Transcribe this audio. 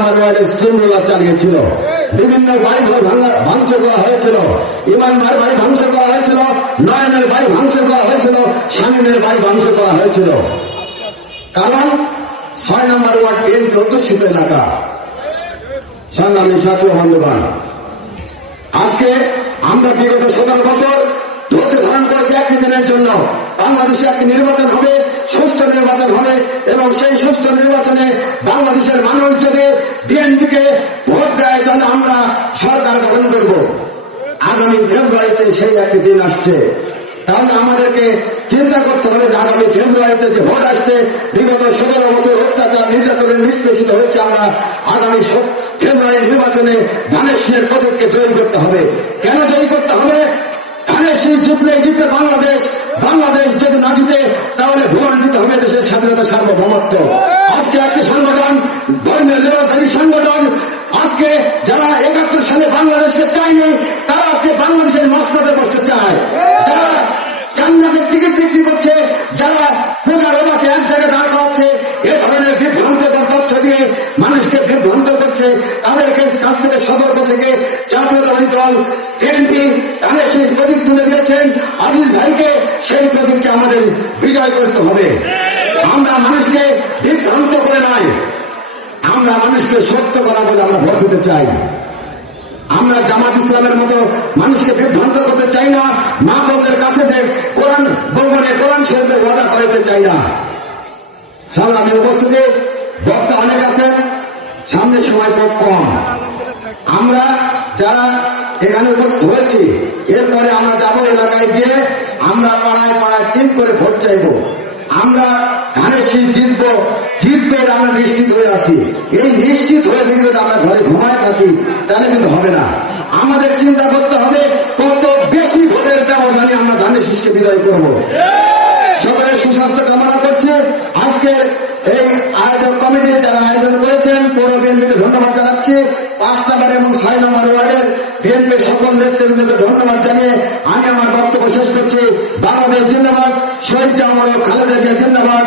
নম্বর ওয়ার্ডে স্টিমরোলার চালিয়েছিল, বিভিন্ন বাড়ি ভাঙচুর করা হয়েছিল, ইমানদার বাড়ি ধ্বংস করা হয়েছিল, নয়নের বাড়ি ধ্বংস করা হয়েছিল, শামীমের বাড়ি ধ্বংস করা হয়েছিল। কারণ 6 নম্বর ওয়ার্ড বিএনপি অধ্যুষিত এলাকা। সংগ্রামী সাথী বন্ধুগণ, আজকে আমরা বিগত 17 বছর ধৈর্য ধারণ করেছি একটি দিনের জন্য। বাংলাদেশে একটি নির্বাচন হবে, সুষ্ঠু নির্বাচন হবে, এবং সেই সুষ্ঠু নির্বাচনে বাংলাদেশের মানুষ যদি বিএনপিকে ভোট দেয় তাহলে আমরা সরকার গঠন করব। আগামী ফেব্রুয়ারিতে সেই একটি দিন আসছে। তাহলে আমাদেরকে চিন্তা করতে হবে যে আগামী ফেব্রুয়ারিতে যে ভোট আসছে, বিগত 17 বছর অত্যাচার নির্যাতনে নিষ্পেষিত হচ্ছে, আমরা আগামী ফেব্রুয়ারি নির্বাচনে ধানের শীষের প্রতীককে জয়ী করতে হবে। কেন জয়ী করতে হবে? ধানের শীষ জিতলে জিতবে বাংলাদেশ, বাংলাদেশ যদি না জিতে তাহলে ভূখণ্ডিত হবে দেশের স্বাধীনতা সার্বভৌমত্ব। আজকে একটি সংগঠন, ধর্মীয় লিবারটারি সংগঠন, আজকে যারা 71 সালে বাংলাদেশকে চায়নি তারা আজকে বাংলাদেশের মসনদে বসতে চায়। যারা জান্নাতের টিকিট বিক্রি করছে, যারা পূজার ওবাকে এক জায়গায় দাঁড় করাচ্ছে, এ ধরনের বিভ্রান্তকর তথ্য দিয়ে মানুষকে বিভ্রান্ত করছে, তাদের কাছ থেকে সতর্ক থেকে জাতীয়তাবাদী দল বিএনপি তাদের সেই প্রতীক তুলে দিয়েছেন। আদিল ভাইকে সেই প্রতীককে আমাদের বিজয় করতে হবে। আমরা মানুষকে বিভ্রান্ত করে নয়, আমরা মানুষকে সত্য করা বলে আমরা ভোট দিতে চাই। আমরা জামাত ইসলামের মতো মানুষকে বিভ্রান্ত করতে চাই না। মা বোনদের কাছে যে কোরআন গোপনে কোরআন শরীফে ওয়াদা করাতে চাই না। সংগ্রামী উপস্থিতি, বক্তা অনেক আছেন, সামনের সময় খুব কম। আমরা যারা এখানে উপস্থিত হয়েছি, এরপরে আমরা যাব এলাকায় গিয়ে আমরা পাড়ায় পাড়ায় টিম করে ভোট চাইব। আমরা ধানের শীষ জিতবো, জিতবে আমরা নিশ্চিত হয়ে আছি। এই নিশ্চিত হয়ে থেকে যদি আমরা ঘরে ঘুমায় থাকি তাহলে কিন্তু হবে না। আমাদের চিন্তা করতে হবে কত বেশি ভোটের ব্যবধানে আমরা ধানের শীষকে বিদায় করব। সকলের সুস্বাস্থ্য কামনা করছে। আজকে এই আয়োজক কমিটি যারা আয়োজন করেছেন, পৌর বিএনপিকে ধন্যবাদ জানাচ্ছি। 5 নম্বর এবং 6 নম্বর ওয়ার্ডের বিএনপির সকল নেতৃবৃন্দকে ধন্যবাদ জানিয়ে আমি আমার বক্তব্য শেষ করছি। বাংলাদেশ জিন্দাবাদ, শহীদ জামাল খালেদা জিয়া জিন্দাবাদ।